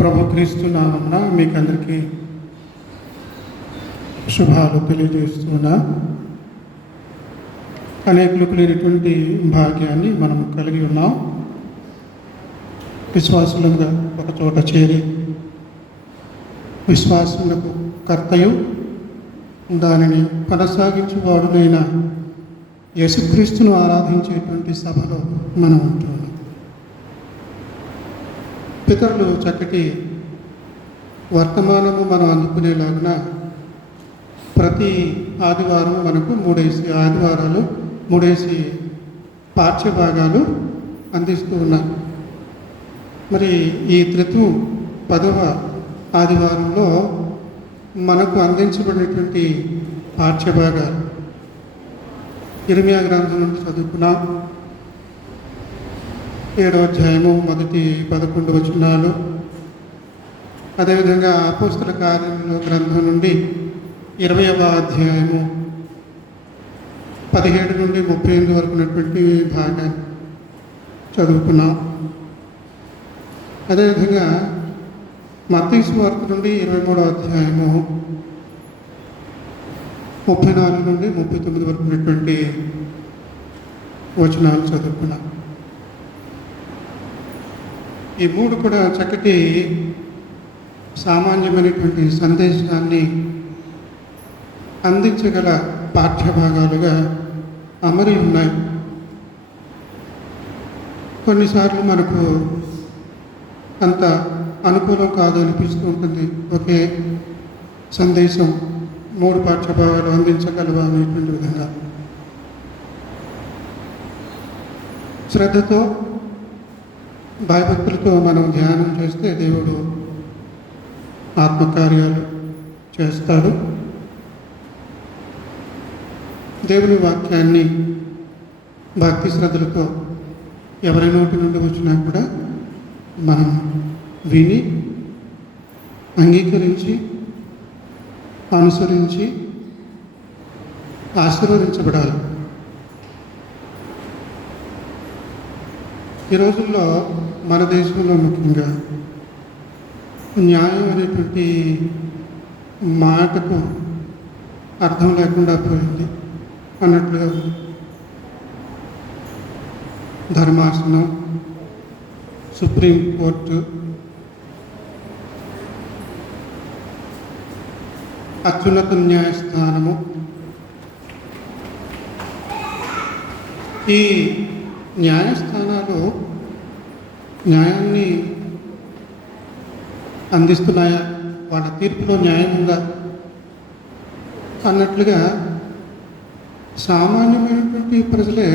ప్రభు క్రీస్తు నామమున మీకు అందరికీ శుభాలు తెలియజేస్తున్నా. అనేకులకు లేనటువంటి భాగ్యాన్ని మనం కలిగి ఉన్నాం. విశ్వాసులుగా ఒక చోట చేరి విశ్వాసములకు కర్తయు దానిని కొనసాగించువాడునైన యేసుక్రీస్తును ఆరాధించేటువంటి సభలో మనం ఉంటున్నాం. పితరులు చక్కటి వర్తమానము మనం అందుకునేలాగున ప్రతి ఆదివారం మనకు మూడేసి పాఠ్యభాగాలు అందిస్తూ ఉన్నారు. మరి ఈ త్రిత్వం 10వ ఆదివారంలో మనకు అందించబడినటువంటి పాఠ్యభాగాలు ఇర్మియా గ్రంథం నుండి చదువుకున్నాం. 7వ అధ్యాయము మొదటి 11 వచనాలు, అదేవిధంగా అపోస్తల కార్యముల గ్రంథం నుండి 20వ అధ్యాయము 17 నుండి 38 వరకు ఉన్నటువంటి భాగాన్ని చదువుకున్నాం. అదేవిధంగా మత్తయి సువార్త నుండి 23వ అధ్యాయము 34 నుండి 39 వరకు ఉన్నటువంటి వచనాలు చదువుకున్నాం. ఈ మూడు కూడా చక్కటి సామాన్యమైనటువంటి సందేశాన్ని అందించగల పాఠ్యభాగాలుగా అమరి ఉన్నాయి. కొన్నిసార్లు మనకు అంత అనుకూలం కాదు అనిపిస్తూ ఉంటుంది. ఒకే సందేశం 3 పాఠ్యభాగాలు అందించగలవా అనేటువంటి విధంగా శ్రద్ధతో భయభక్తులతో మనం ధ్యానం చేస్తే దేవుడు ఆత్మకార్యాలు చేస్తాడు. దేవుని వాక్యాన్ని భక్తి శ్రద్ధలతో ఎవరి నోటి నుండి వచ్చినా కూడా మనం విని అంగీకరించి అనుసరించి ఆశీర్వదించబడాలి. ఈ రోజుల్లో మన దేశంలో ముఖ్యంగా న్యాయం అనేటువంటి మాటకు అర్థం లేకుండా పోయింది అన్నట్లుగా ధర్మాసనం, సుప్రీంకోర్టు, అత్యున్నత న్యాయస్థానము, ఈ న్యాయస్థానాలు న్యాయాన్ని అందిస్తున్నాయా, వాళ్ళ తీర్పులో న్యాయం ఉందా అన్నట్లుగా సామాన్యమైనటువంటి ప్రజలే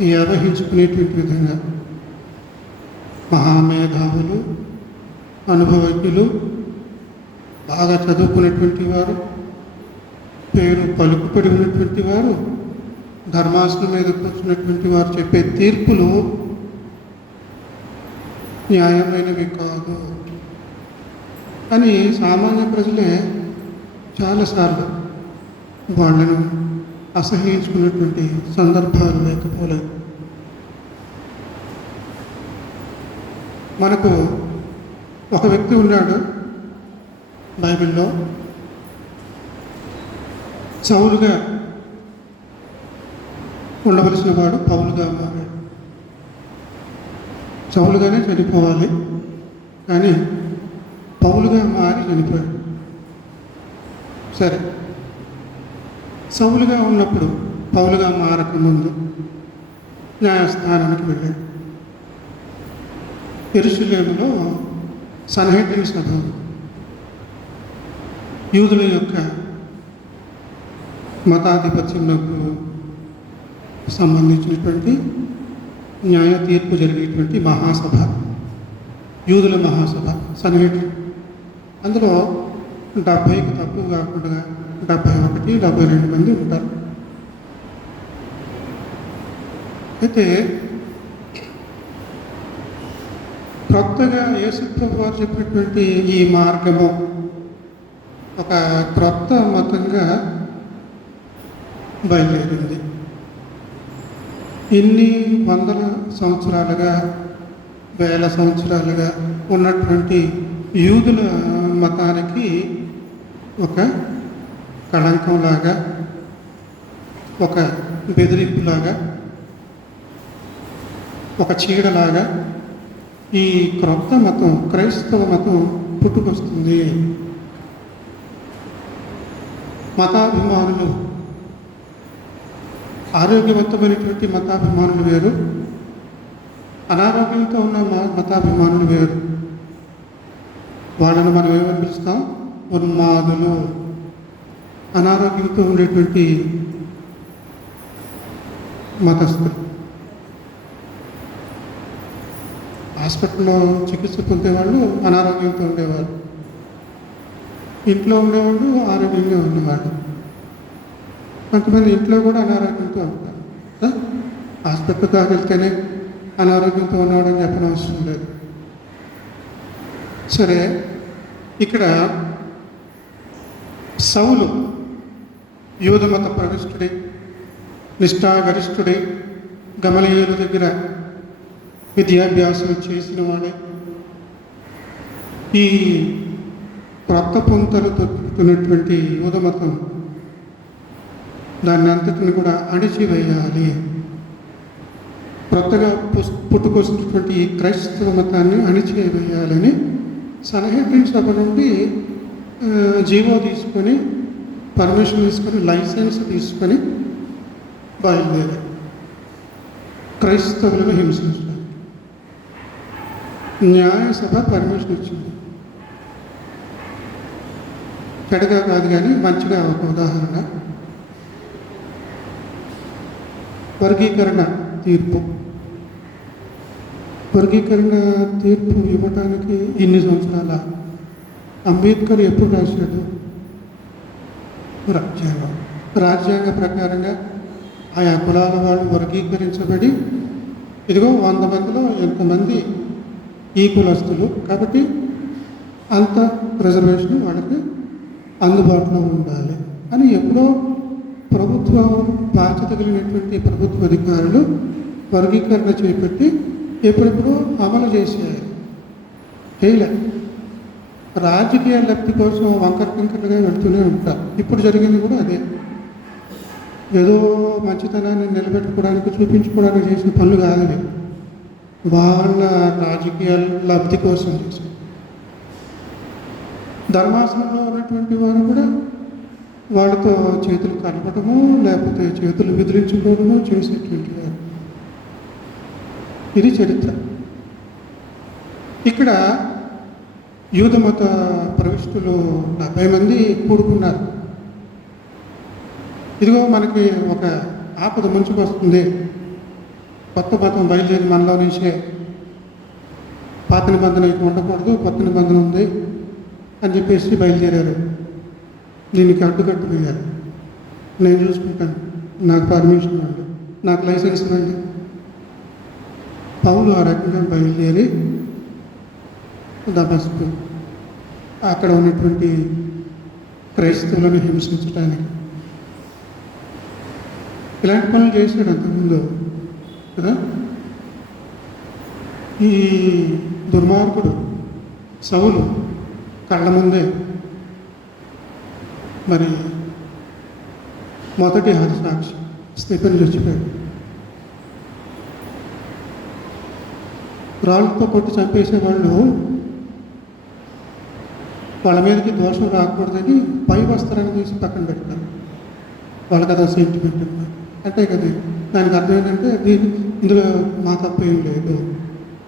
వ్యవహరించుకునేటువంటి విధంగా మహామేధావులు, అనుభవజ్ఞులు, బాగా చదువుకునేటువంటి వారు, పేరు పలుకుపడి ఉన్నటువంటి వారు, ధర్మాసనం మీద కూర్చున్నటువంటి వారు చెప్పే తీర్పులు న్యాయమైనవి కాదు అని సామాన్య ప్రజలే చాలాసార్లు వాళ్ళను అసహ్యించుకున్నటువంటి సందర్భాలు లేకపోలేదు. మనకు ఒక వ్యక్తి ఉన్నాడు బైబిల్లో, సౌలుగా ఉండవలసిన వాడు పౌలుగా మారాడు. సౌలుగానే చనిపోవాలి, కానీ పౌలుగా మారి చనిపోయాడు. సరే, సౌలుగా ఉన్నప్పుడు పౌలుగా మారకముందు న్యాయస్థానానికి వెళ్ళాడు. యెరూషలేములో సన్హెడ్రిన్ సభ, యూదుల యొక్క మతాధిపత్యములకు సంబంధించినటువంటి న్యాయ తీర్పు జరిగేటువంటి మహాసభ, యూదుల మహాసభ సన్హెడ్రిన్. అందులో 70కి తక్కువ కాకుండా 71, 72 మంది ఉంటారు. అయితే క్రొత్తగా యేసుప్రభు వారు చెప్పినటువంటి ఈ మార్గము ఒక క్రొత్త మతంగా బయలుదేరింది. ఇన్ని వందల సంవత్సరాలుగా వేల సంవత్సరాలుగా ఉన్నటువంటి యూదుల మతానికి ఒక కళంకంలాగా, ఒక బెదిరింపులాగా, ఒక చీడలాగా ఈ క్రొత్త మతం, క్రైస్తవ మతం పుట్టుకొస్తుంది. మతాభిమానులు, ఆరోగ్యవంతమైనటువంటి మతాభిమానులు వేరు, అనారోగ్యంతో ఉన్న మతాభిమానులు వేరు. వాళ్ళని మనం ఏమని పిలుస్తాం? ఉన్మాదులు. అనారోగ్యంతో ఉండేటువంటి మతస్థులు. హాస్పిటల్లో చికిత్స పొందేవాళ్ళు అనారోగ్యంతో ఉండేవాళ్ళు, ఇంట్లో ఉండేవాళ్ళు ఆరోగ్యంగా ఉన్నవాళ్ళు. కొంతమంది ఇంట్లో కూడా అనారోగ్యంతో ఉంటారు. హాస్పిటల్ దాకా వెళ్తేనే అనారోగ్యంతో ఉన్నవాడని చెప్పడం అవసరం లేదు. సరే, ఇక్కడ సౌలు యూదమత ప్రవిష్టుడై, నిష్ఠాగరిష్ఠుడై, గమలీయుల దగ్గర విద్యాభ్యాసం చేసిన వాడే ఈ క్రొత్త పొంతలు తొక్కుతున్నటువంటి యూదమతం, దాన్ని అంతటిని కూడా అణిచివేయాలి. కొత్తగా పుట్టుకొస్తున్నటువంటి ఈ క్రైస్తవ మతాన్ని అణిచివేయాలని సన్హెడ్రిన్ సభ నుండి జీవో తీసుకొని, పర్మిషన్ తీసుకొని, లైసెన్స్ తీసుకొని బయలుదేరారు క్రైస్తవులను హింసించడానికి. న్యాయసభ పర్మిషన్ ఇచ్చింది. చెడుగా కాదు కానీ మంచిగా ఒక ఉదాహరణ. వర్గీకరణ తీర్పు. వర్గీకరణ తీర్పు ఇవ్వడానికి ఇన్ని సంవత్సరాల అంబేద్కర్ ఎప్పుడు రాశాడు? రాజ్యాంగ ప్రకారంగా ఆయా కులాల వాళ్ళు వర్గీకరించబడి, ఇదిగో 100 మందిలో ఎంతమంది ఈ కులస్తులు కాబట్టి అంత రిజర్వేషన్ వాళ్ళకి అందుబాటులో ఉండాలి అని ఎప్పుడో ప్రభుత్వం, బాధ్యత కలిగినటువంటి ప్రభుత్వ అధికారులు వర్గీకరణ చేపట్టి ఎప్పుడెప్పుడో అమలు చేసేయాలి. చేయలే. రాజకీయ లబ్ధి కోసం వంకర టింకరగా వెళ్తూనే ఉంటారు. ఇప్పుడు జరిగింది కూడా అదే. ఏదో మంచితనాన్ని నిలబెట్టుకోవడానికి, చూపించుకోవడానికి చేసిన పనులు కాదు ఇవి. వాళ్ళ రాజకీయ లబ్ధి కోసం చేశారు. ధర్మాసనంలో ఉన్నటువంటి వారు కూడా వాళ్ళతో చేతులు కలపడము, లేకపోతే చేతులు విదిలించుకోవడము చేసేటువంటి వారు. ఇది చరిత్ర. ఇక్కడ యూదమత ప్రవిష్టులు 70 మంది కూడుకున్నారు. ఇదిగో మనకి ఒక ఆపద ముంచుకు వస్తుంది, కొత్త మతం బయలుదేరి మనలో నుంచే, పాత నిబంధన ఇక ఉండకూడదు, కొత్త నిబంధన ఉంది అని చెప్పేసి బయలుదేరారు. దీనికి అడ్డుకట్టు పోయారు. నేను చూసుకుంటాను, నాకు పర్మిషన్ ఇవ్వండి, నాకు లైసెన్స్ ఇవ్వండి. పౌలు ఆ రకంగా బయలుదేరి దమస్కు అక్కడ ఉన్నటువంటి క్రైస్తవులను హింసించడానికి ఇలాంటి పనులు చేశాడు అంతకుముందు కదా. ఈ దుర్మార్గుడు సౌలు కళ్ళ ముందే మరి మొదటి హతసాక్షి స్టెఫెను చచ్చిపోయాడు. రాళ్ళతో కొట్టి చంపేసేవాళ్ళు వాళ్ళ మీదకి దోషం రాకూడదని పై వస్త్రాన్ని తీసి పక్కన పెట్టారు. వాళ్ళకి అదే సెంటిమెంట్ అంటే కదా. దానికి అర్థం ఏంటంటే ఇందులో మా తప్పు ఏం లేదు,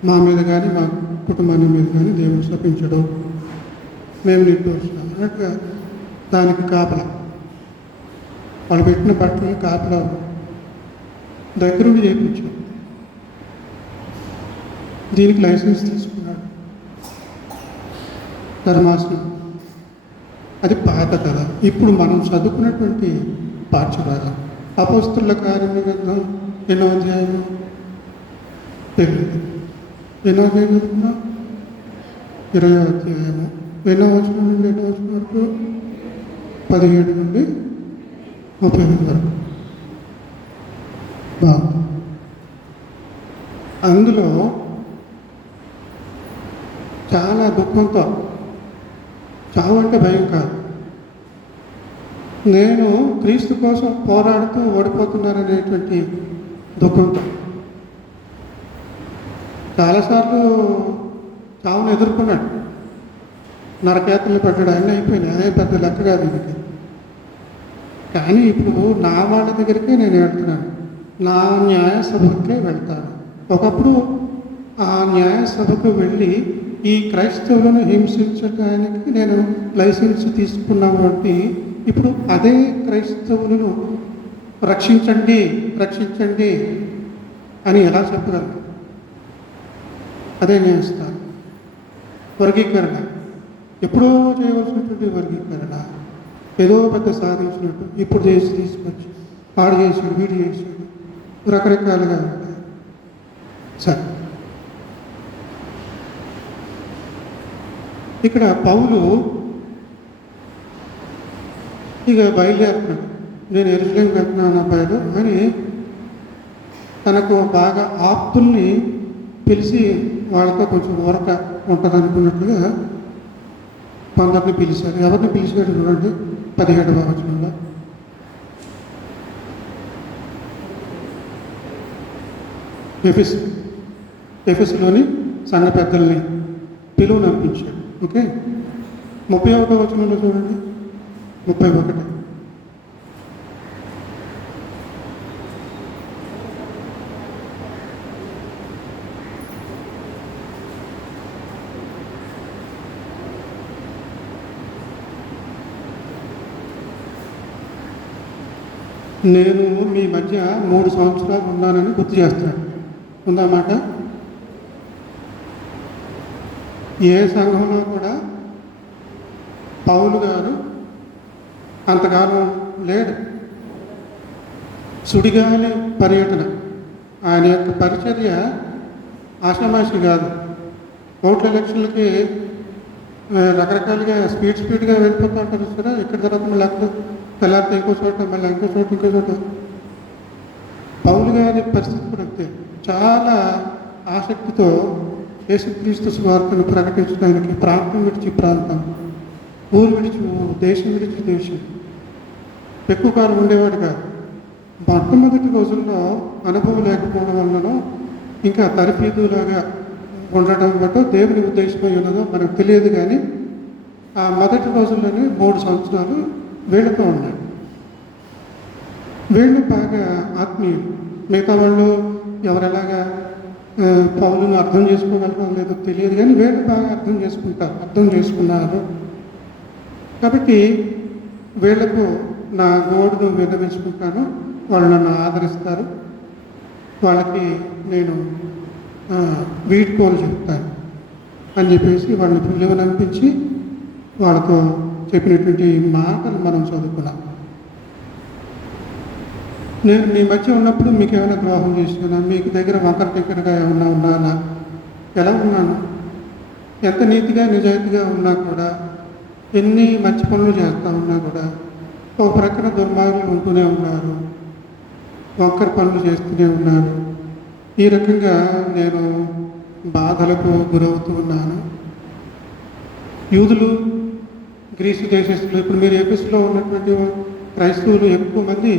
మా మీద కానీ మా కుటుంబాన్ని మీద కానీ దేవుడు శపించడు, మేము నిర్దోషులం అన్నట్టుగా దానికి కాపలా, వాళ్ళు పెట్టిన బట్టలను కాపలా దగ్గరుండి చేయించాడు. దీనికి లైసెన్స్ తీసుకున్నాడు ధర్మాసనం. అది పాత కథ. ఇప్పుడు మనం చదువుకున్నటువంటి పాఠ్యభాగం అపోస్తలుల కార్యముల గ్రంథం 8వ అధ్యాయం ఎన్నో అధ్యాయం చదువుకున్నాం? 20వ అధ్యాయము 8వ వచనం నుండి 8వ వచనం వరకు, 17 నుండి 38 వరకు. అందులో చాలా దుఃఖంతో, చావు అంటే భయం కాదు, నేను క్రీస్తు కోసం పోరాడుతూ ఓడిపోతున్నాననేటువంటి దుఃఖంతో చాలాసార్లు చావును ఎదుర్కొన్నాడు. నరకేతలు పడ్డాడు, అన్నీ అయిపోయినాయి, అదే పెద్ద లెక్క కాదు ఇది. కానీ ఇప్పుడు నా వాళ్ళ దగ్గరికే నేను వెళ్తున్నాను, నా న్యాయ సభకే వెళ్తాను. ఒకప్పుడు ఆ న్యాయ సభకు వెళ్ళి ఈ క్రైస్తవులను హింసించడానికి నేను లైసెన్స్ తీసుకున్నాను. కాబట్టి ఇప్పుడు అదే క్రైస్తవులను రక్షించండి రక్షించండి అని ఎలా చెప్పగలను? అదే న్యాయస్థానం. వర్గీకరణ ఎప్పుడో చేయవలసినటువంటి వర్గీకరణ ఏదో పెద్ద సాధించినట్టు ఇప్పుడు చేసి తీసుకొచ్చి ఆడు చేసాడు, వీడు చేసాడు, రకరకాలుగా ఉంటాయి. సరే, ఇక్కడ పౌలు ఇక బయలుదేరుతున్నాడు. నేను ఎరుసలేం వెళ్తున్నాను అబ్బాయిలు అని తనకు బాగా ఆప్తుల్ని పిలిచి వాళ్ళతో కొంచెం ఊరక ఉంటుంది అనుకున్నట్లుగా కొందరిని పిలిచారు. ఎవరిని పిలిచాడు చూడండి, 17వ వచనంలో. ఎఫెసులోని సంఘ పెద్దల్ని పిలువనంపించాడు. ఓకే, 31వ వచనంలో చూడండి, 31. నేను మీ మధ్య 3 సంవత్సరాలు ఉన్నానని గుర్తు చేస్తున్నాను. ఉందన్నమాట. ఏ సంఘంలో కూడా పౌలు గారు అంతకాలం లేడు. సుడిగాలి పర్యటన, ఆయన యొక్క పరిచర్య ఆషామాషి కాదు. ఓట్ల ఎలక్షన్లకి రకరకాలుగా స్పీడ్గా వెళ్ళిపోతూ ఉంటారు సరే. ఇక్కడ తర్వాత మళ్ళీ అక్కడ తెల్లారితే ఇంకో చోట, మళ్ళీ ఇంకో చోట. పౌలు గారి పరిస్థితి కూడా అంతే. చాలా ఆసక్తితో యేసుక్రీస్తు సువార్తను ప్రకటించడానికి ప్రాంతం విడిచి ప్రాంతం, ఊరు విడిచి ఊరు, దేశం విడిచి దేశం ఎక్కువ కాలం ఉండేవాడు కాదు. మొట్టమొదటి రోజుల్లో అనుభవం లేకపోవడం వలన ఇంకా తరఫీదులాగా ఉండటం బట్టి దేవుని ఉద్దేశమై ఉన్నదో మనకు తెలియదు. కానీ ఆ మొదటి రోజుల్లోనే 3 సంవత్సరాలు వీళ్ళతో ఉన్నాడు. వీళ్ళు బాగా ఆత్మీయులు. మిగతా వాళ్ళు ఎవరెలాగా పౌలుని అర్థం చేసుకోగలరో లేదో తెలియదు, కానీ వీళ్ళు బాగా అర్థం చేసుకున్నారు. కాబట్టి వీళ్లకు నా గోడును విన్నవించుకుంటాను, వాళ్ళు నన్ను ఆదరిస్తారు, వాళ్ళకి నేను వీడ్కోలు చెప్తాను అని చెప్పేసి వాళ్ళని పిలువనంపించి వాళ్ళతో చెప్పినటువంటి మాటలు మనం చదువుకున్నాం. నేను మీ మధ్య ఉన్నప్పుడు మీకు ఏమైనా ద్రోహం చేసినా, మీకు దగ్గర వంకర టిక్కరగా ఏమన్నా ఉన్నానా, ఎలా ఉన్నాను, ఎంత నీతిగా నిజాయితీగా ఉన్నా కూడా, ఎన్ని మంచి పనులు చేస్తూ ఉన్నా కూడా ఒక ప్రక్కన దుర్మార్గులు ఉంటూనే ఉన్నారు, వంకర పనులు చేస్తూనే ఉన్నారు. ఈ రకంగా నేను బాధలకు గురవుతూ ఉన్నాను. యూదులు, గ్రీసు దేశస్తులు, ఇప్పుడు మీరు ఎఫెసులో ఉన్నటువంటి క్రైస్తవులు ఎక్కువ మంది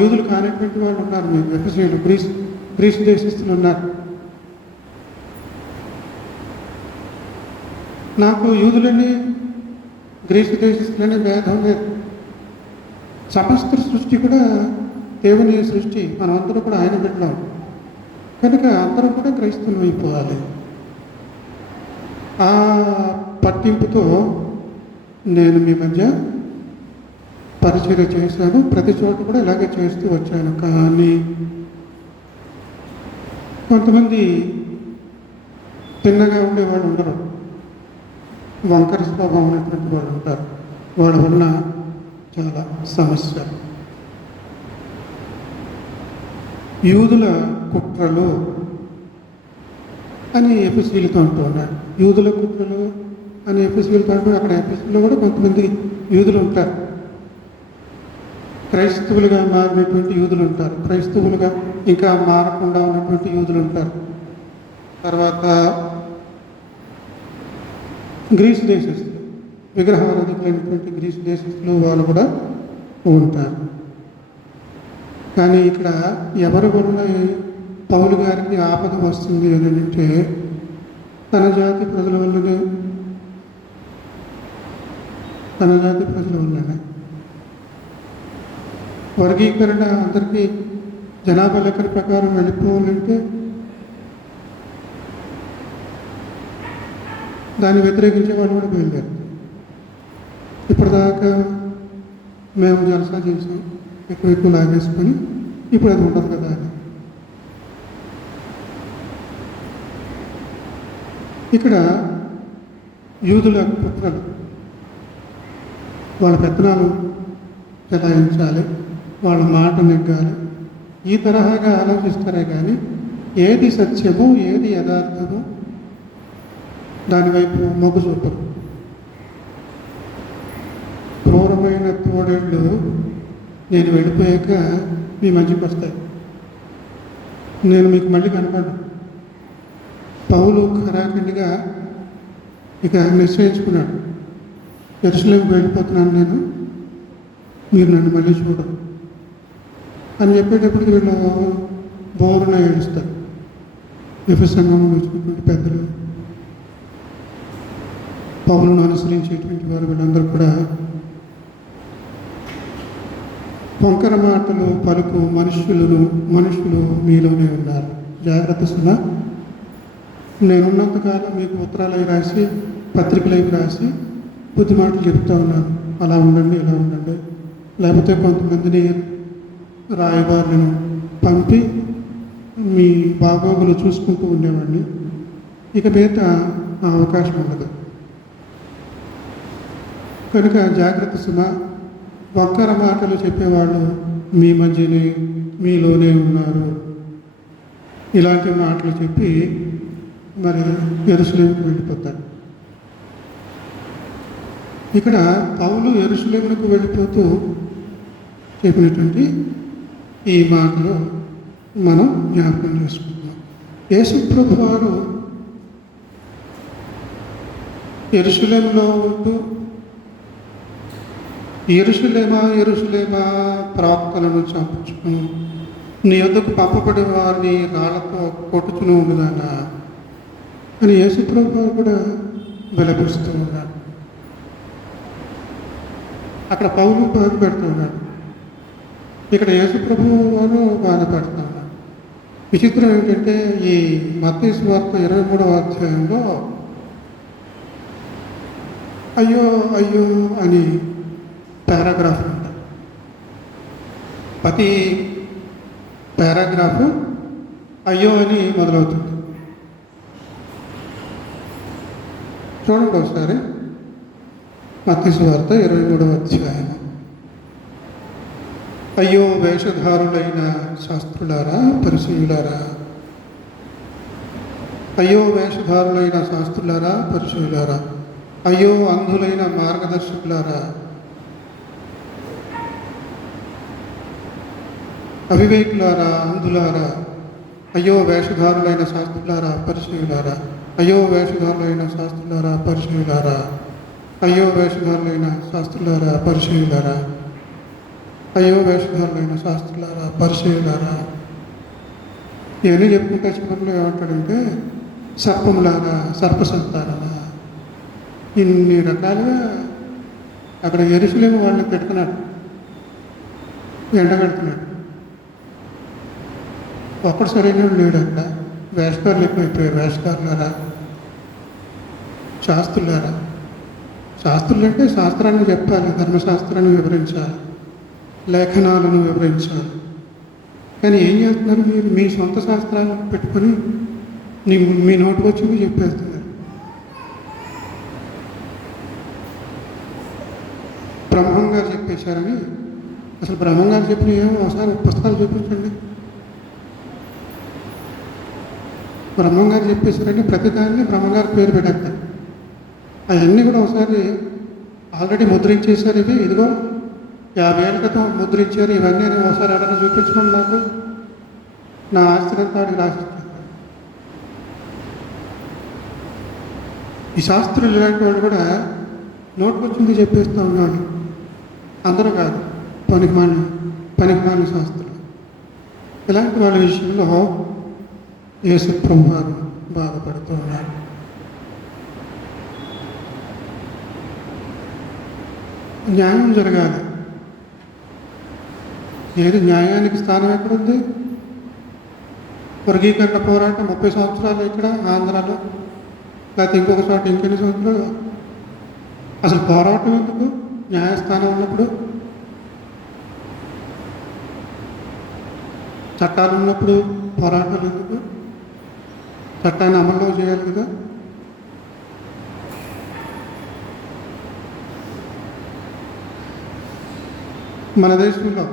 యూదులు కానటువంటి వాళ్ళు ఉన్నారు. మీరు ఎఫెసీయులు, గ్రీసు దేశస్తులు ఉన్నారు. నాకు యూదులని గ్రీసు దేశస్తులని భేదం లేదు. సమస్త సృష్టి కూడా దేవుని సృష్టి, మనమందరూ కూడా ఆయన బిడ్డలం. కనుక అందరూ కూడా క్రైస్తవులు అయిపోవాలి. ఆ పట్టింపుతో నేను మీ మధ్య పరిచర్య చేశాను. ప్రతి చోట కూడా ఇలాగే చేస్తూ వచ్చాను. కానీ కొంతమంది తిన్నగా ఉండేవాళ్ళు ఉండరు, వంకర స్వభావం ఉన్నటువంటి వాళ్ళు ఉంటారు. వాళ్ళ వలన చాలా సమస్య. యూదుల కుట్రలు అని ఎఫెసీయులతో అంటూ ఉన్నాడు. యూదుల కుట్రలు అని ఎఫెసీయులతో అంటూ, అక్కడ ఎఫెసీలో కూడా కొంతమంది యూదులు ఉంటారు. క్రైస్తవులుగా మారినటువంటి యూదులు ఉంటారు, క్రైస్తవులుగా ఇంకా మారకుండా ఉన్నటువంటి యూదులు ఉంటారు. తర్వాత గ్రీసు దేశస్తులు, విగ్రహారాధికులైనటువంటి గ్రీసు దేశస్తులు వాళ్ళు కూడా ఉంటారు. కానీ ఇక్కడ ఎవరి వలన పౌలు గారికి ఆపద వస్తుంది అని అంటే తన జాతి ప్రజల వల్లనే. వర్గీకరణ అందరికీ జనాభా లెక్కల ప్రకారం వెళ్ళిపోవాలంటే దాన్ని వ్యతిరేకించే వాళ్ళు కూడా బయలుదేరు. ఇప్పటిదాకా మేము జలసా చేసాం, ఎక్కువ లాగేసుకొని ఇప్పుడు అది ఉండదు కదా అని. ఇక్కడ యూదుల పుత్రులు వాళ్ళ పెత్తనాలు చెలాయించాలి, వాళ్ళ మాట నెగ్గాలి, ఈ తరహాగా ఆలోచిస్తారే కానీ ఏది సత్యమో ఏది యథార్థమో దానివైపు మొగ్గు చూపరు. క్రూరమైన తోడేళ్ళు నేను వెళ్ళిపోయాక మీ మంచికి వస్తాయి, నేను మీకు మళ్ళీ కనపడను. పౌలు ఖరాఖండిగా ఇక నిశ్చయించుకున్నాడు, యెరూషలేముకు వెళ్ళిపోతున్నాను నేను, మీరు నన్ను మళ్ళీ చూడరు అని చెప్పేటప్పటికి వీళ్ళు బోరున ఏడుస్తారు. ఎఫెసు సంఘంలో వచ్చినటువంటి పెద్దలు, పౌలును అనుసరించేటువంటి వారు వీళ్ళందరూ కూడా వంకర మాటలు పలుకు మనుషులు మీలోనే ఉన్నారు, జాగ్రత్త సుమా. నేనున్నంతకాలం మీకు ఉత్తరాలు అవి రాసి పత్రికలు అవి రాసి బుద్ధి మాటలు చెప్తా ఉన్నాను, అలా ఉండండి ఇలా ఉండండి. లేకపోతే కొంతమందిని రాయబారులను పంపి మీ బాగోగులు చూసుకుంటూ ఉండేవాడిని. ఇక మీద ఆ అవకాశం ఉండదు. కనుక జాగ్రత్త సుమా, వంకర మాటలు చెప్పేవాళ్ళు మీ మధ్యనే మీలోనే ఉన్నారు. ఇలాంటి మాటలు చెప్పి మరి యెరూషలేముకు వెళ్ళిపోతాడు. ఇక్కడ పౌలు యెరూషలేముకు వెళ్ళిపోతూ చెప్పినటువంటి ఈ మాటలు మనం జ్ఞాపకం చేసుకుంటున్నాం. యేసు ప్రభు వారు యెరూషలేములో ఉంటూ యెరూషలేమా ప్రవక్తలను చంపుచును, నీ యొద్దకు పంపబడిన వారిని రాళ్లతో కొట్టుచును ఉండదానా అని యేసు ప్రభు వారు కూడా వెలబరుస్తూ ఉన్నాడు. అక్కడ పౌలు బాధ పెడుతూ ఉన్నాడు, ఇక్కడ యేసు ప్రభు వారు బాధపడుతూ ఉన్నాడు. విచిత్రం ఏంటంటే ఈ మత్తయి సువార్త 23వ అధ్యాయంలో అయ్యో అయ్యో అని పారాగ్రాఫ్ ఉంటాయి. ప్రతి పారాగ్రాఫు అయ్యో అని మొదలవుతుంది. చూడండి ఒకసారి మత్తయి సువార్త 23వ అధ్యాయం. అయ్యో వేషధారులైన శాస్త్రులారా పరిసయ్యులారా, అయ్యో వేషధారులైన శాస్త్రులారా పరిసయ్యులారా, అయ్యో అంధులైన మార్గదర్శకులారా, అవివేకులారా, అంధులారా, అయ్యో వేషధారులైన శాస్త్రులారా పరిసయ్యులారా, అయ్యో వేషధారులైన శాస్త్రులారా పరిసయ్యులారా, అయ్యో వేషధారులైన శాస్త్రులారా పరిసయ్యులారా, అయ్యో వేషధారులైన శాస్త్రులారా పరిసయ్యులారా. ఇవన్నీ చెప్పుకుంటే చివరిలో ఏమంటాడంటే సర్పములారా, సర్పసంతానారా, ఇన్ని రకాలుగా అక్కడ యెరూషలేము వాళ్ళని పెడుతున్నాడు, ఎండగడుతున్నాడు. ఒక్కడు సరైన లేడు అక్కడ. వేషధారులు ఎక్కువైపోయారు. వేషధారులారా, శాస్త్రులారా. శాస్త్రులు అంటే శాస్త్రాన్ని చెప్పాలి, ధర్మశాస్త్రాన్ని వివరించాలి, లేఖనాలను వివరించాలి. కానీ ఏం చేస్తున్నారు మీరు? మీ సొంత శాస్త్రాలను పెట్టుకొని మీ నోటికి వచ్చి చెప్పేస్తున్నారు. బ్రహ్మం గారు చెప్పేశారని, అసలు బ్రహ్మం గారు చెప్పిన ఏమో ఒకసారి పుస్తకాలు చూపించండి. బ్రహ్మం గారు చెప్పేశారని ప్రతిదాన్ని బ్రహ్మగారి పేరు పెట్టేస్తారు. అవన్నీ కూడా ఒకసారి ఆల్రెడీ ముద్రించేశారు. ఇదిగో 50 ఏళ్ళ క్రితం ముద్రించారు, ఇవన్నీ ఒకసారి అడగ చూపించుకోండి, నాకు నా ఆస్తినంతా వాడికి రాసిచ్చాను. ఈ శాస్త్రులు ఇలాంటి వాళ్ళు కూడా నోటుకొచ్చింది చెప్పేస్తూ ఉన్నాడు. అందరూ కాదు, పనికిమాలిన శాస్త్రులు. ఇలాంటి వాళ్ళ విషయంలో యేసు ప్రభువు వారు బాధపడుతూ ఉన్నారు. న్యాయం జరగాలి. ఏది న్యాయానికి స్థానం ఎక్కడుంది? వర్గీకరణ పోరాటం 30 సంవత్సరాలు ఇక్కడ ఆంధ్రాలో, లేకపోతే ఇంకొక చోట ఇంకెన్ని సంవత్సరాలు. అసలు పోరాటం ఎందుకు? న్యాయస్థానం ఉన్నప్పుడు, చట్టాలు ఉన్నప్పుడు పోరాటాలు ఎందుకు? చట్టాన్ని అమల్లో చేయాలి కదా. మన దేశంలో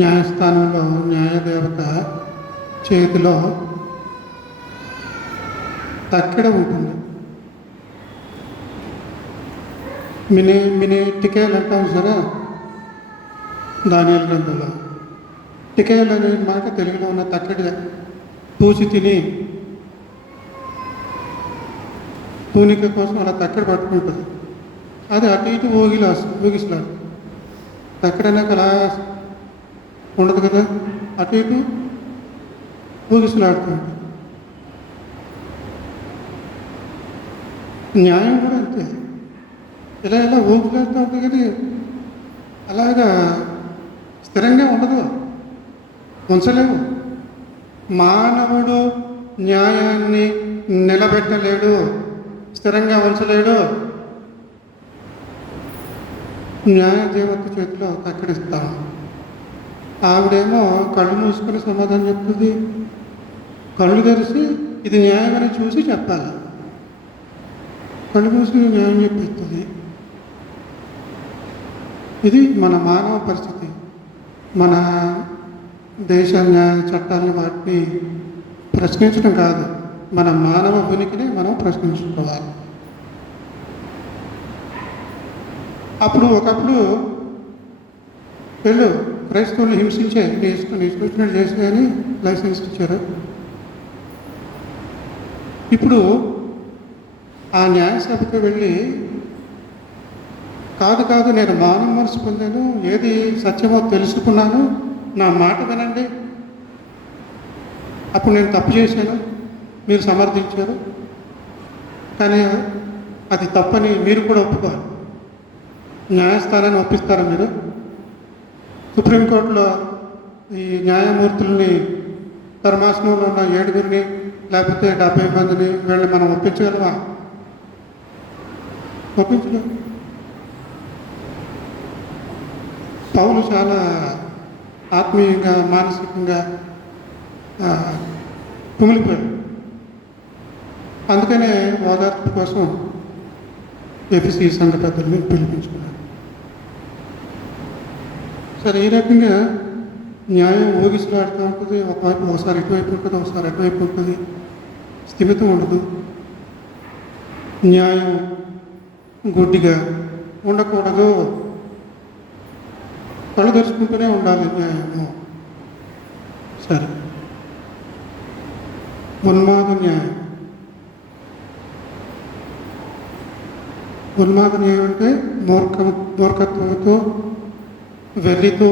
న్యాయస్థానంలో న్యాయదేవత చేతిలో తక్కెడ ఉంటుంది. మినీ టికేలు అంటాం సరే, దానియేలు గ్రంథంలో టికేలు అనే మాట తెలుగులో ఉన్న తక్కెడ పూసి తిని తూనిక కోసం అలా తక్కెడ పట్టుకుంటుంది. అది అటు ఇటు ఊగిసలాడు. తక్కెడనాక అలా ఉండదు కదా, అటు ఇటు ఊగిసలాడుతుంది. న్యాయం కూడా అంతే, ఇలా ఊగిసలాడుతూ ఉంటుంది కానీ అలాగా స్థిరంగా ఉండదు, ఉంచలేము. మానవుడు న్యాయాన్ని నిలబెట్టలేడు, స్థిరంగా ఉంచలేడు. న్యాయదేవత చేతిలో తక్కడిస్తాం. ఆవిడేమో కళ్ళు మూసుకొని సమాధానం చెప్తుంది, కళ్ళు తెరిచి ఇది న్యాయమని చూసి చెప్పాలి. కళ్ళు మూసుకుని న్యాయం చెప్పిస్తుంది. ఇది మన మానవ పరిస్థితి. మన దేశ న్యాయ చట్టాలని వాటిని ప్రశ్నించడం కాదు, మన మానవ ఉనికిని మనం ప్రశ్నించుకోవాలి. ఒకప్పుడు వీళ్ళు క్రైస్తవులు హింసించే ఇష్టం చేసి కానీ లైసెన్స్ ఇచ్చారు. ఇప్పుడు ఆ న్యాయసభకు వెళ్ళి కాదు నేను మానవ మనసు పొందాను, ఏది సత్యమో తెలుసుకున్నాను, నా మాట వినండి, అప్పుడు నేను తప్పు చేశాను, మీరు సమర్థించారు, కానీ అది తప్పని మీరు కూడా ఒప్పుకోవాలి. న్యాయస్థానాన్ని ఒప్పిస్తారా మీరు? సుప్రీంకోర్టులో ఈ న్యాయమూర్తుల్ని, ధర్మాసనంలో ఉన్న 7గురిని లేకపోతే 70 మందిని వీళ్ళని మనం ఒప్పించగలమా? ఒప్పించలేము. పౌలు చాలా ఆత్మీయంగా మానసికంగా కుమిలిపోయాడు. అందుకనే ఓదార్పు కోసం ఎఫెసీ సంఘ పెద్దల్ని పిలిపించుకున్నాడు. సరే, ఈ రకంగా న్యాయం ఊగిసలాడుతూ ఉంటుంది. ఒకసారి ఇటువైపు ఉంటుంది, ఒకసారి అటువైపు ఉంటుంది, స్థిమితం ఉండదు. న్యాయం గుడ్డిగా ఉండకూడదు, కళ్ళు తెరుచుకుంటూనే ఉండాలి న్యాయము. సరే, ఉన్మాద న్యాయం. ఉన్మాద న్యాయం అంటే మూర్ఖత్వంతో, వెర్రితో,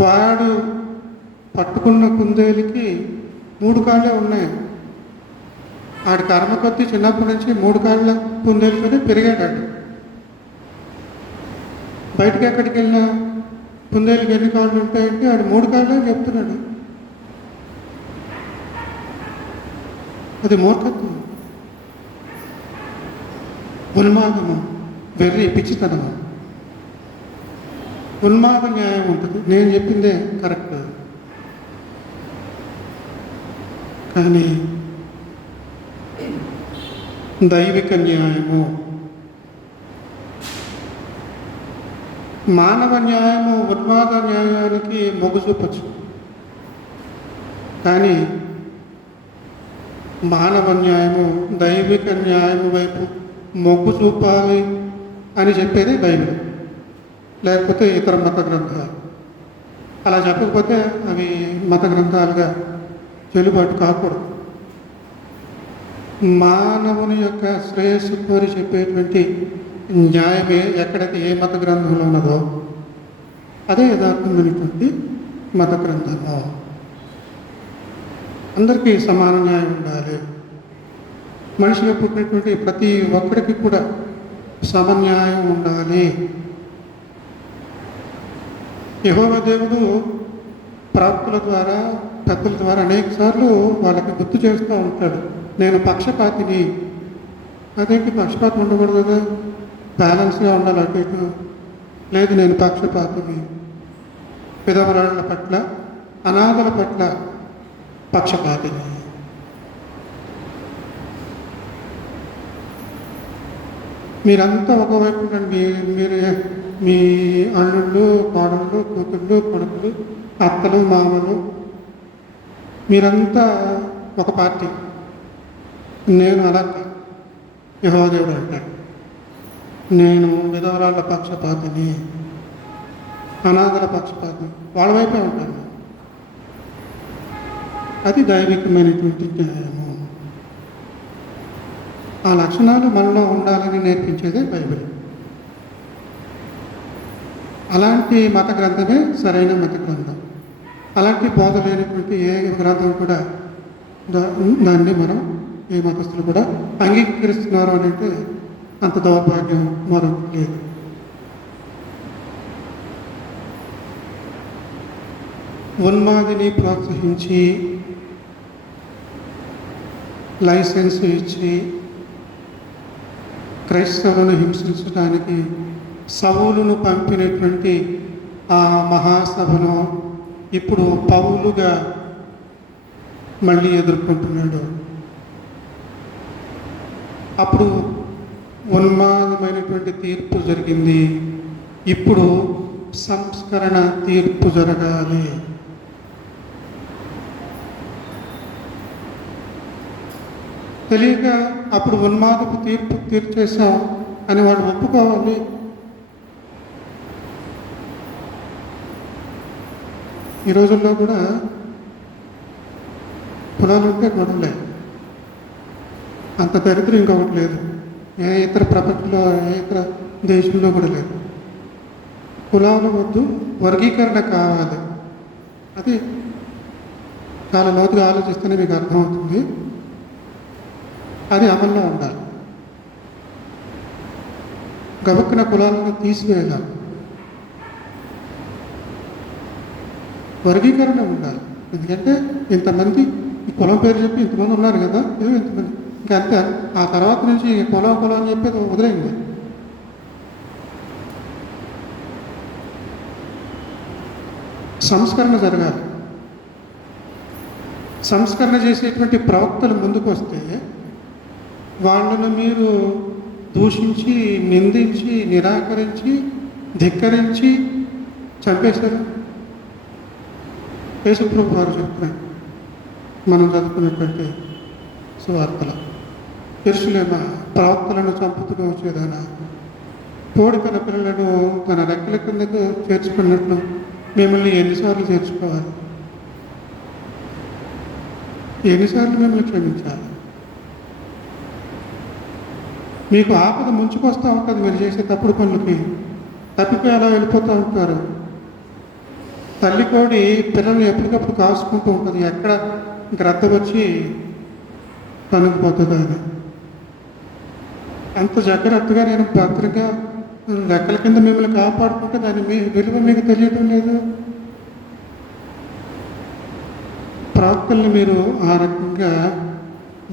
వాడు పట్టుకున్న కుందేలికి 3 కాళ్ళే ఉన్నాయి. ఆడి కర్మ కొద్దీ చిన్నప్పటి నుంచి 3 కాళ్ళ కుందేలుతోనే పెరిగాడు. బయటకు ఎక్కడికి వెళ్ళినా కుందేలుకి ఎన్ని కాళ్ళు ఉంటాయంటే ఆడు 3 కాళ్ళే చెప్తున్నాడు. అది మూర్ఖత్వం, ఉన్మాదము, వెర్రి, పిచ్చితనము. ఉన్మాద న్యాయం ఉంటుంది. నేను చెప్పిందే కరెక్ట్, కానీ దైవిక న్యాయము, మానవ న్యాయము ఉన్మాద న్యాయానికి మొగ్గు చూపచ్చు. కానీ మానవ న్యాయము దైవిక న్యాయము వైపు మొగ్గు చూపాలి అని చెప్పేది బైబిల్, లేకపోతే ఇతర మత గ్రంథాలు. అలా చెప్పకపోతే అవి మత గ్రంథాలుగా చెల్లుబాటు కాకూడదు. మానవుని యొక్క శ్రేయస్సు కోరి చెప్పేటువంటి న్యాయమే ఎక్కడైతే ఏ మత గ్రంథంలో ఉన్నదో అదే యథార్థమైనటువంటి మత గ్రంథంలో అందరికీ సమాన న్యాయం ఉండాలి. మనిషిగా పుట్టినటువంటి ప్రతి ఒక్కడికి కూడా సమన్యాయం ఉండాలి. యెహోవా దేవుడు ప్రవక్తల ద్వారా, పెద్దల ద్వారా అనేక సార్లు వాళ్ళకి గుర్తు చేస్తూ ఉంటాడు, నేను పక్షపాతిని. అదేంటి పక్షపాతం ఉండకూడదు కదా, బ్యాలెన్స్గా ఉండాలి. అటు ఇటు లేదు, నేను పక్షపాతిని. విధవరాళ్ళ పట్ల, అనాథల పట్ల పక్షపాతిని. మీరంతా ఒకవైపు రండి. మీరు మీ అల్లుళ్ళు, కోడళ్ళు, కూతుళ్ళు, కొడుకులు, అత్తలు, మామలు మీరంతా ఒక పార్టీ. నేను అలా యెహోవా దేవుడు అంటాడు, నేను విధవరాళ్ళ పక్షపాతిని, అనాథల పక్షపాతిని. వాళ్ళ వైపే ఉంటాను. అది దైవికమైనటువంటి న్యాయము. ఆ లక్షణాలు మనలో ఉండాలని నేర్పించేదే బైబిల్. అలాంటి మత గ్రంథమే సరైన మత గ్రంథం. అలాంటి బోధ లేనటువంటి ఏ గ్రంథం కూడా దాన్ని మనం ఏ మతస్థులు కూడా అంగీకరిస్తున్నారు అని అంటే అంత దౌర్భాగ్యం మరొకటి లేదు. ఉన్మాదిని ప్రోత్సహించి లైసెన్స్ ఇచ్చి క్రైస్తవులను హింసించడానికి సౌలును పంపినటువంటి ఆ మహాసభను ఇప్పుడు పౌలుగా మళ్ళీ ఎదుర్కొంటున్నాడు. అప్పుడు ఉన్మాదమైనటువంటి తీర్పు జరిగింది. ఇప్పుడు సంస్కరణ తీర్పు జరగాలి. తెలియక అప్పుడు ఉన్మాదపు తీర్పు తీర్చేశాం అని వాడు ఒప్పుకోవాలి. ఈ రోజుల్లో కూడా కులాలు ఉంటే గొడవలే, అంత దరిద్రం ఇంకొకటి లేదు. ఏ ఇతర ప్రపంచంలో, ఏ ఇతర దేశంలో కూడా లేదు. కులాలు వద్దు, వర్గీకరణ కావాలి. అది చాలా లోతుగా ఆలోచిస్తేనే మీకు అర్థమవుతుంది. అది అమల్లో ఉండాలి. గబుక్కున కులాలను తీసివేయాలి. వర్గీకరణ ఉండాలి. ఎందుకంటే ఇంతమంది ఈ కులం పేరు చెప్పి ఇంతమంది ఉన్నారు కదా, ఏదో ఇంతమంది, ఇంకా అంతే. ఆ తర్వాత నుంచి కులం అని చెప్పేది వదిలేయండి. సంస్కరణ జరగాలి. సంస్కరణ చేసేటువంటి ప్రవక్తలు ముందుకు వస్తే వాళ్ళను మీరు దూషించి, నిందించి, నిరాకరించి, ధిక్కరించి చంపేశారు. యేసుప్రభు వారు చెప్తున్నారు మనం చదువుకున్నటువంటి సువార్తలు, యెరూషలేమా ప్రవక్తలను చంపుతూ వచ్చేదానా, కోడి తన పిల్లలను తన రెక్కల కిందకు చేర్చుకున్నట్లు మిమ్మల్ని ఎన్నిసార్లు చేర్చుకోవాలి, ఎన్నిసార్లు మిమ్మల్ని క్షమించాలి. మీకు ఆపద ముంచుకొస్తూ ఉంటుంది. మీరు చేసే తప్పుడు పనులకి తప్పిపోయి అలా వెళ్ళిపోతూ ఉంటారు. తల్లి కోడి పిల్లల్ని ఎప్పటికప్పుడు కాసుకుంటూ ఉంటుంది. ఎక్కడ గ్రద్ద వచ్చి పనుకుపోతుంది అని. అంత జాగ్రత్తగా నేను భద్రంగా రెక్కల కింద మిమ్మల్ని కాపాడుకుంటే దాని విలువ మీకు తెలియడం లేదు. ప్రవక్తల్ని మీరు ఆ రకంగా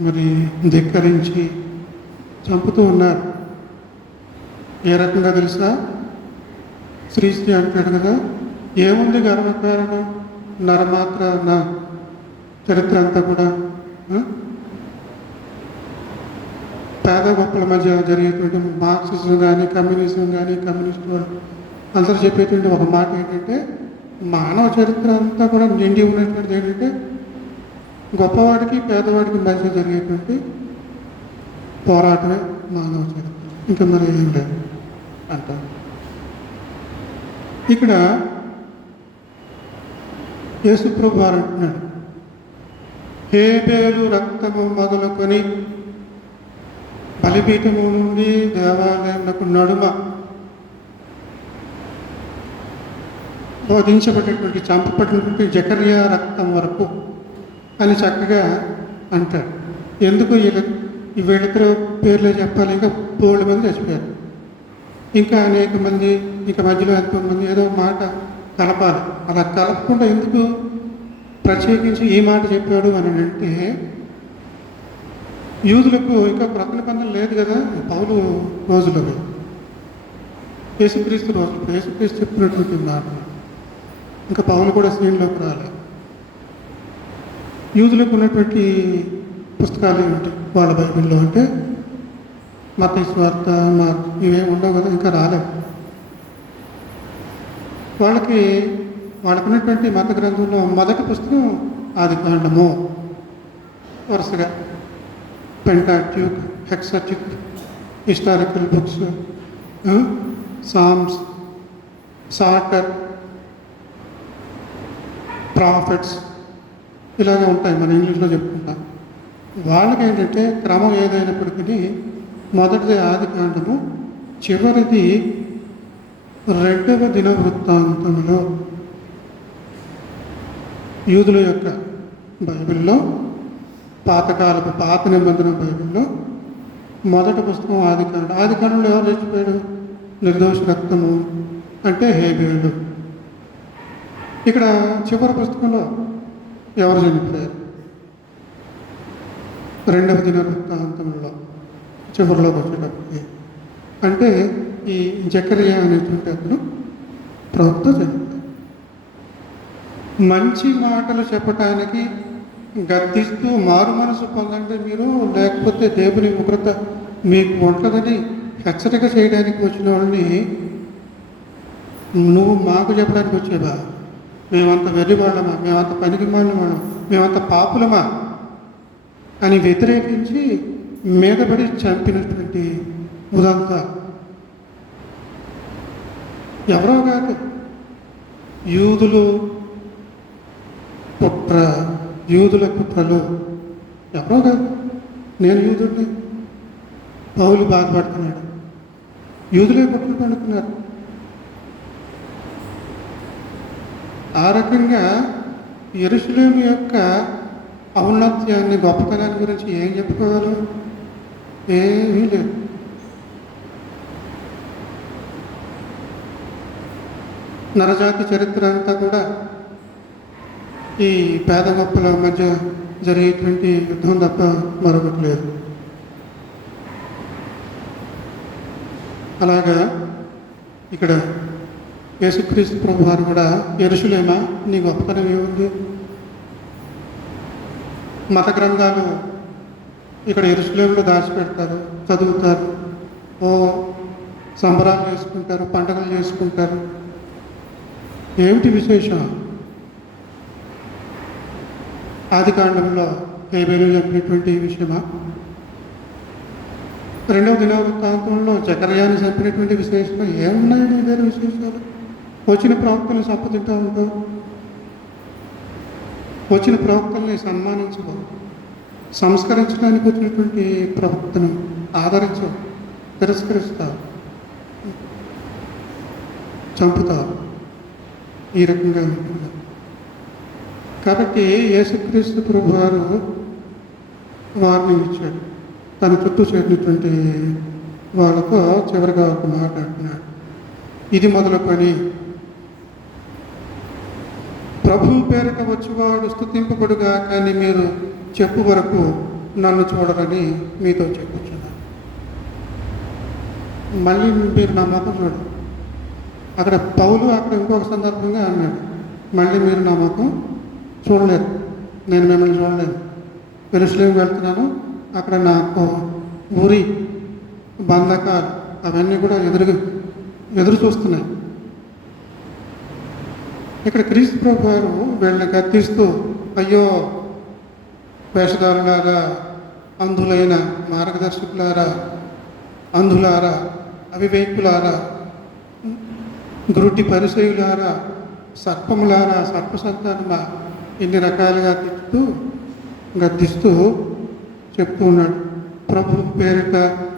మరి ధిక్కరించి చంపుతూ ఉన్నారు. ఏ రకంగా తెలుసా? శ్రీశ్రీ అంటాడు కదా, ఏముంది గర్వకారణం, నరమాత్ర నా చరిత్ర అంతా కూడా పేద గొప్పల మధ్య జరిగేటువంటి మార్క్సిజం కానీ, కమ్యూనిజం కానీ, కమ్యూనిస్ట్ వాళ్ళు అందరూ చెప్పేటువంటి ఒక మాట ఏంటంటే, మానవ చరిత్ర అంతా కూడా నిండి ఉన్నటువంటిది ఏంటంటే గొప్పవాడికి పేదవాడికి మధ్య జరిగేటువంటి పోరాటమే మానవ చరిత్ర, ఇంకా మరి ఏం లేదు అంటారు. ఇక్కడ యేసుప్రభు వారు అంటున్నాడు, హేబేలు రక్తము మొదలుకొని బలిపీఠము నుండి దేవాలయములకు నడుమ బోధించబడినటువంటి చంపబడినటువంటి జకర్యా రక్తం వరకు అని చక్కగా అంటాడు. ఎందుకు వీళ్ళిద్దరు పేర్లే చెప్పాలి, ఇంకా 7 మంది చచ్చిపోయారు, ఇంకా అనేక మంది, ఇంకా మధ్యలో ఎంతమంది ఏదో మాట కలపాలి. అలా కలపకుండా ఎందుకు ప్రత్యేకించి ఈ మాట చెప్పాడు అని అంటే, యూదులకు ఇంకా క్రొత్త నిబంధన లేదు కదా, పౌలు రోజులలో, యేసుక్రీస్తు రోజులు, యేసుక్రీస్తు చెప్పినటువంటి మాట. ఇంకా పౌలు కూడా శ్రేణిలోకి రాలేదు. యూదులకు ఉన్నటువంటి పుస్తకాలు ఏమిటి వాళ్ళ బైబిల్లో అంటే మత్తయి సువార్త, ఇవేమి ఉండవు కదా, ఇంకా రాలేదు. వాళ్ళకున్నటువంటి మత గ్రంథంలో మొదటి పుస్తకం ఆదికాండము, వరుసగా పెంటాట్యూక్, హెక్సాట్యూక్, హిస్టారికల్ బుక్స్, సామ్స్, సాటర్, ప్రాఫిట్స్ ఇలాగే ఉంటాయి, మన ఇంగ్లీష్లో చెప్పుకుంటాం. వాళ్ళకి ఏంటంటే క్రమం ఏదైనప్పటికీ మొదటిది ఆదికాండము, చివరిది 2వ దినవృత్తాంతములో. యూదుల యొక్క బైబిల్లో, పాత నిబంధన బైబిల్లో మొదటి పుస్తకం ఆదికాండం. ఆదికాండంలో ఎవరు చచ్చిపోయాడు? నిర్దోష రక్తము అంటే హేబేలు. ఇక్కడ చివరి పుస్తకంలో ఎవరు చనిపోయారు? 2వ దినవృత్తాంతంలో చివరిలోకి వచ్చేటప్పటికి, అంటే ఈ జకర్యా అనేటువంటి అతను ప్రవక్త చనిపోయారు. మంచి మాటలు చెప్పటానికి గద్దిస్తూ మారు మనసు పొందండి మీరు, లేకపోతే దేవుని ఉగ్రత మీకు ఉంటుందని హెచ్చరిక చేయడానికి వచ్చిన వాళ్ళని నువ్వు మాకు చెప్పడానికి వచ్చేవా? మేమంత వెర్రివాళ్ళమా, మేమంత పనికి వాళ్ళమా, మేమంత పాపులమా అని వ్యతిరేకించి మీదపడి చంపినటువంటి ఉదంతా ఎవరో కాదు, యూదుల కుట్రలు ఎవరో కాదు. నేను యూదుడిని, పౌలు బాధపడుతున్నాడు, యూదులే కుట్రలు పండుతున్నారు. ఆ రకంగా యెరూషలేము యొక్క ఔన్నత్యాన్ని, గొప్పతనాన్ని గురించి ఏం చెప్పుకోగలరు? ఏమీ లేదు. నరజాతి చరిత్ర అంతా కూడా ఈ పేద గొప్పల మధ్య జరిగేటువంటి యుద్ధం తప్ప మరొకటి లేదు. అలాగా ఇక్కడ యేసుక్రీస్తు ప్రభు వారు కూడా, యెరూషలేమా నీ గొప్పతనం ఏముంది? మత గ్రంథాలు ఇక్కడ యెరూషలేములో దాచిపెడతారు, చదువుతారు, సంబరాలు చేసుకుంటారు, పండుగలు చేసుకుంటారు. ఏమిటి విశేషం? ఆదికాండంలో హేబేలు చంపినటువంటి విషయమా? 2వ దినవృత్తాంతంలో జకర్యాని చంపినటువంటి విశేషాలు ఏమున్నాయండి? వేరే విశేషాలు. వచ్చిన ప్రవక్తల్ని సంపదింటూ ఉంటావు, వచ్చిన ప్రవక్తల్ని సన్మానించవు, సంస్కరించడానికి వచ్చినటువంటి ప్రవక్తను ఆదరించవు, తిరస్కరిస్తావు, చంపుతావు. ఈ రకంగా ఉంటుంది. కాబట్టి యేసుక్రీస్తు ప్రభు వారు వార్నింగ్ ఇచ్చాడు. తన చుట్టూ చేరినటువంటి వాళ్ళతో చివరిగా ఒక మాట అంటున్నాడు, ఇది మొదలుకొని ప్రభు పేరిట వచ్చేవాడు స్తుతింపబడుగా, కానీ మీరు చెప్పు వరకు నన్ను చూడరని మీతో చెప్పుచున్నాను. మళ్ళీ మీరు నా ముఖం చూడరు. అక్కడ పౌలు అక్కడ ఇంకొక సందర్భంగా అన్నాడు, మళ్ళీ మీరు నా ముఖం చూడలేరు, నేను మిమ్మల్ని చూడలేను. యెరూషలేము వెళ్తున్నాను, అక్కడ నాకు ఊరి బంధకాలు అవన్నీ కూడా ఎదురు చూస్తున్నాయి. ఇక్కడ క్రీస్తు ప్రభు వారు వీళ్ళని గద్దిస్తూ, అయ్యో వేషధారులారా, అంధులైన మార్గదర్శకులారా, అంధులారా, అవివేకులారా, గురుటి పరిచయులారా, సర్పములారా, సర్పసంతానమా, ఇన్ని రకాలుగా గద్దిస్తూ చెప్తూ ఉన్నాడు. ప్రభు పేరిట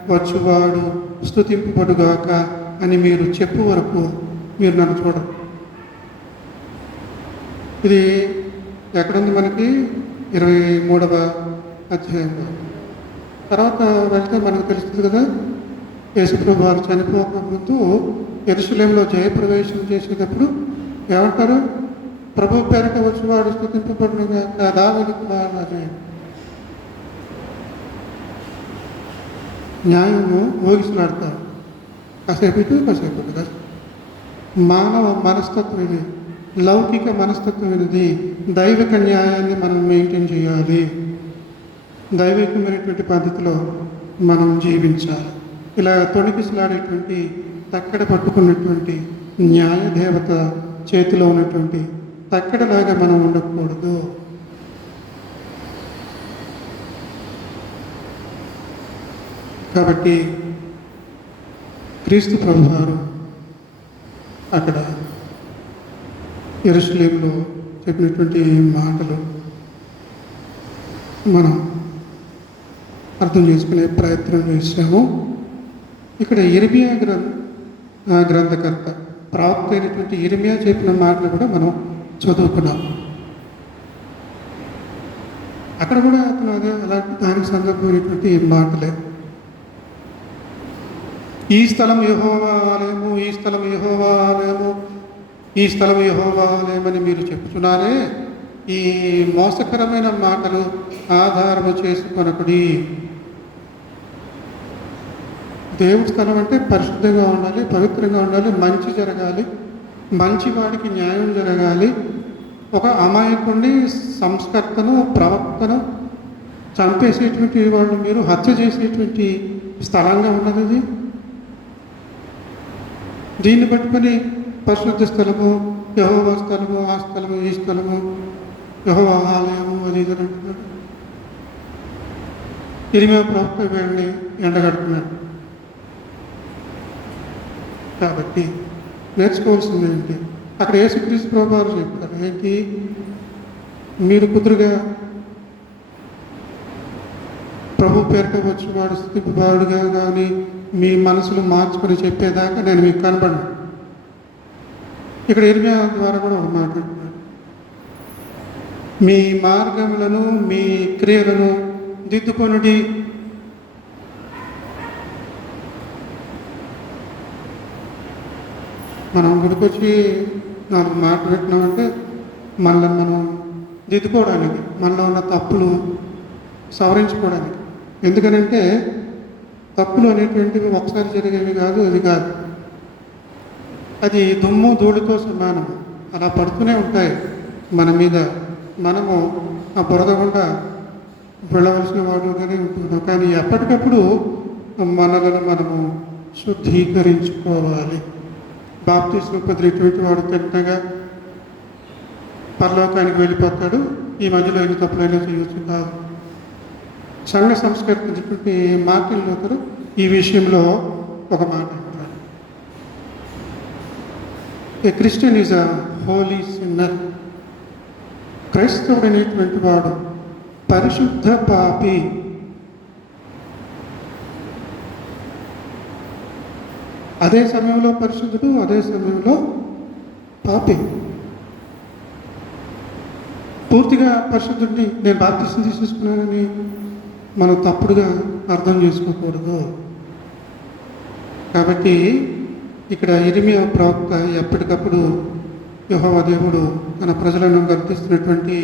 వచ్చువాడు స్తుతింపబడుగాక అని మీరు చెప్పు వరకు మీరు నన్ను చూడరు. ఇది ఎక్కడుంది మనకి? 23వ అధ్యాయంలో. తర్వాత వెళ్తే మనకు తెలుస్తుంది కదా, యేసుప్రభు వారు చనిపోక ముందు యెరూషలేములో జయప్రవేశం చేసేటప్పుడు ఏమంటారు? ప్రభు పేరిట వచ్చేవాడు స్తుతింపబడుగాక, దావీదు కుమారుడు. న్యాయము ఊగిసలాడతారు, కాసేపు ఇటు కాసేపు ఇటు. మానవ మనస్తత్వం ఇది, లౌకిక మనస్తత్వం ఇది. దైవిక న్యాయాన్ని మనం మెయింటైన్ చేయాలి, దైవికమైనటువంటి పద్ధతిలో మనం జీవించాలి. ఇలా తొణికిసలాడేటువంటి, తక్కడ పట్టుకున్నటువంటి న్యాయ దేవత చేతిలో ఉన్నటువంటి తక్కడలాగా మనం ఉండకూడదు. కాబట్టి క్రీస్తు ప్రభువారు అక్కడ యెరూషలేములో చెప్పినటువంటి మాటలు మనం అర్థం చేసుకునే ప్రయత్నం చేశాము. ఇక్కడ ఇర్మియా గ్రంథకర్త, ప్రవక్త అయినటువంటి ఇర్మియా చెప్పిన మాటలు కూడా మనం చదువుకున్నాం. అక్కడ కూడా అతను అదే అలాంటి దానికి సందర్భమైనటువంటి మాటలే. ఈ స్థలం యెహోవా ఆలయము, ఈ స్థలం యెహోవా ఆలయము, ఈ స్థలం యెహోవా ఆలయమని మీరు చెప్తున్నారే, ఈ మోసకరమైన మాటలు ఆధారము చేసుకొనకుడి. దేవుడి స్థలం అంటే పరిశుద్ధంగా ఉండాలి, పవిత్రంగా ఉండాలి, మంచి జరగాలి, మంచివాడికి న్యాయం జరగాలి. ఒక అమాయకుడిని, సంస్కర్తను, ప్రవక్తను చంపేసేటువంటి వాళ్ళు మీరు హత్య చేసేటువంటి స్థలంగా ఉన్నది ఇది. దీన్ని పట్టుకొని పరిశుద్ధ స్థలము, యెహోవా స్థలము, ఆ స్థలము, ఈ స్థలము, యెహోవా ఆలయము అది ఇది అంటున్నాడు. ఇర్మియా ప్రవక్త వీళ్ళని ఎండగడుతున్నాడు. కాబట్టి నేర్చుకోవాల్సింది ఏంటి? అక్కడ యేసుక్రీస్తు ప్రభువారు చెప్పారు ఏంటి? మీరు కుదురుగా ప్రభు పేరిట వచ్చేవాడు స్థితిపాడుగా కానీ మీ మనసులు మార్చుకొని చెప్పేదాకా నేను మీకు కనబడను. ఇక్కడ ఇర్మియా ద్వారా కూడా ఒక మాట అంటున్నాడు, మీ మార్గములను మీ క్రియలను దిద్దుకొనుడి. మనం గుడికొచ్చి 4 మాటలు పెట్టినామంటే మనల్ని మనం దిద్దుకోవడానికి, మనలో ఉన్న తప్పులు సవరించుకోవడానికి. ఎందుకనంటే తప్పులు అనేటువంటివి ఒకసారి జరిగేవి కాదు, అది కాదు. అది దుమ్ము ధూళితో సమానం, అలా పడుతూనే ఉంటాయి మన మీద. మనము ఆ బురద గుండా వెళ్ళవలసిన వాడుగానే ఉంటున్నాం. కానీ ఎప్పటికప్పుడు మనలను మనము శుద్ధీకరించుకోవాలి. బాప్తిస్మం పొందినటువంటి వాడు తిన్నగా పరలోకానికి వెళ్ళిపోతాడు. ఈ మధ్యలో ఎన్ని తప్పులైనా చేయవచ్చు కాదు. సంఘ సంస్కరించినటువంటి మార్టిన్ లూథర్ ఈ విషయంలో ఒక మాట అంటాడు, a Christian is a holy sinner. క్రైస్తవుడు అనేటువంటి వాడు పరిశుద్ధ పాపి. అదే సమయంలో పరిశుద్ధుడు, అదే సమయంలో పాపి. పూర్తిగా పరిశుద్ధుడిని నేను బాప్తిసం తీసుకున్నానని మనం తప్పుడుగా అర్థం చేసుకోకూడదు. కాబట్టి ఇక్కడ ఇర్మియా ప్రవక్త ఎప్పటికప్పుడు యెహోవా దేవుడు తన ప్రజలను గర్తిస్తున్నటువంటి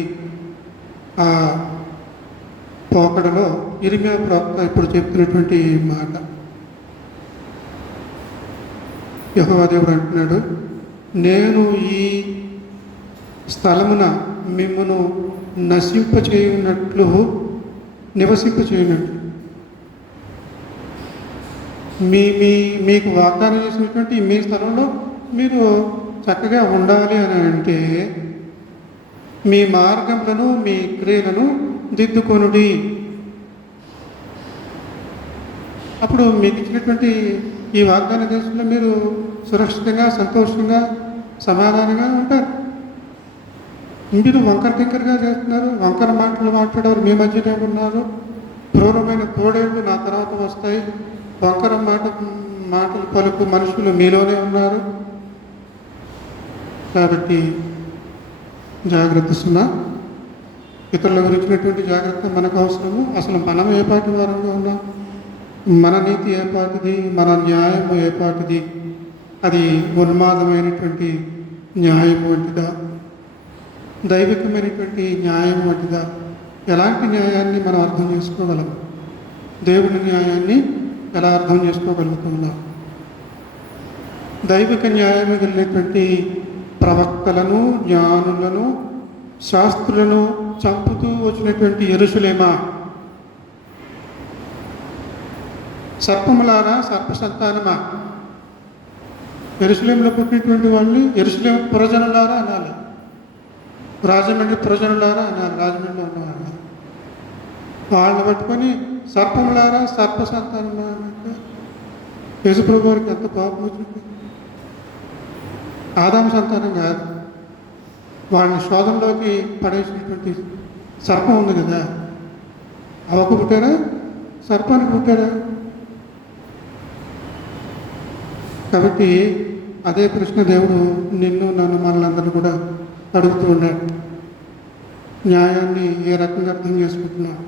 ఆ పోకడలో ఇర్మియా ప్రవక్త ఇప్పుడు చెప్తున్నటువంటి మాట, యెహోవా దేవుడు అంటున్నాడు, నేను ఈ స్థలమున మిమ్మును నశింపచేయునట్లు నివసింపచేయునట్లు మీకు వాగ్దానం చేసినటువంటి మీ స్థలంలో మీరు చక్కగా ఉండాలి అని అంటే మీ మార్గములను మీ క్రియలను దిద్దుకొనుడి. అప్పుడు మీకు ఇచ్చినటువంటి ఈ వాగ్దాన దేశంలో మీరు సురక్షితంగా, సంతోషంగా, సమాధానంగా ఉంటారు. మీరు వంకర టింకరగా చేస్తున్నారు, వంకర మాటలు మాట్లాడేవారు మీ మధ్యనే ఉన్నారు. క్రూరమైన తోడేళ్ళు నా తర్వాత వస్తాయి, వంకర మాటలు పలుకు మనుషులు మీలోనే ఉన్నారు. కాబట్టి జాగ్రత్త సుమా. ఇతరుల గురించినటువంటి జాగ్రత్త మనకు అవసరము. అసలు మనం ఏ పాటి వారంగా ఉన్నాం, మన నీతి ఏ పాటిది, మన న్యాయము ఏ పాటిది, అది ఉన్మాదమైనటువంటి న్యాయం వంటిదా, దైవికమైనటువంటి న్యాయం వంటిదా? ఎలాంటి న్యాయాన్ని మనం అర్థం చేసుకోగలం? దేవుని న్యాయాన్ని ఎలా అర్థం చేసుకోగలుగుతున్నాం? దైవిక న్యాయం కలిగినటువంటి ప్రవక్తలను, జ్ఞానులను, శాస్త్రులను చంపుతూ వచ్చినటువంటి యెరూషలేమా, సర్పములారా, సర్ప సంతానమా, యెరూషలేములో పుట్టినటువంటి వాళ్ళని యెరూషలేము పురజనులారా అనాలి, రాజమండ్రి పురజనులారా అనాలి, రాజమండ్రిలో ఉన్నవాళ్ళు. వాళ్ళని పట్టుకొని సర్పములారా, సర్ప సంతానమా అంటే యేసుప్రభు వారికి ఎంత పాపం వచ్చింది. ఆదాము సంతానం కాదు, వాళ్ళని శోధంలోకి పడేసినటువంటి సర్పం ఉంది కదా, అవకు పుట్టారా, సర్పానికి పుట్టారా? కాబట్టి అదే ప్రశ్న దేవుడు నిన్ను, నన్ను, మనలందరూ కూడా అడుగుతూ ఉన్నాడు. న్యాయాన్ని ఏ రకంగా అర్థం చేసుకుంటున్నావు?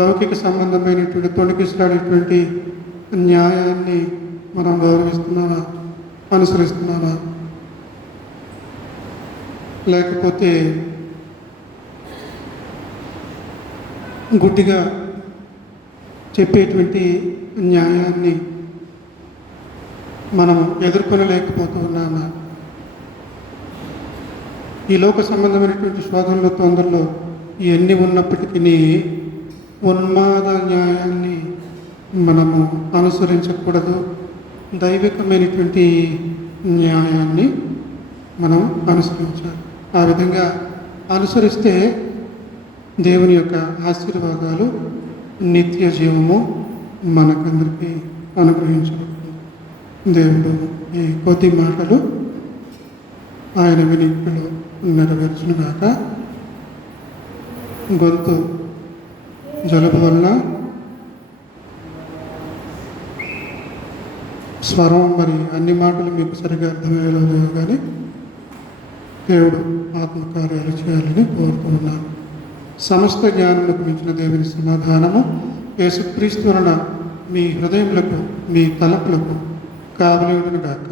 లౌకిక సంబంధమైనటువంటి తొణికిసలాడేటువంటి న్యాయాన్ని మనం గౌరవిస్తున్నామా, అనుసరిస్తున్నామా? లేకపోతే గుడ్డిగా చెప్పేటువంటి న్యాయాన్ని మనం ఎదుర్కొనలేకపోతూ ఉన్నామా? ఈ లోక సంబంధమైనటువంటి శోధనలు, తొందరలో ఇవన్నీ ఉన్నప్పటికీ ఉన్మాద న్యాయాన్ని మనము అనుసరించకూడదు. దైవికమైనటువంటి న్యాయాన్ని మనం అనుసరించాలి. ఆ విధంగా అనుసరిస్తే దేవుని యొక్క ఆశీర్వాదాలు, నిత్య జీవము మనకందరికీ అనుగ్రహించబడుతుంది. దేవుడు ఈ కొద్ది మాటలు ఆయన వినికిడిలో నెరవేర్చునుగాక. గొంతు జలుబు వల్ల స్వరం మరి అన్ని మాటలు మీకు సరిగా అర్థమయ్యేలా లేవు, కానీ దేవుడు ఆత్మకార్యాలు చేయాలని కోరుతున్నాను. సమస్త జ్ఞానములకు మించిన దేవుని సమాధానము యేసుక్రీస్తు వలన మీ హృదయములకు, మీ తలపులకు కావలియుడును గాక.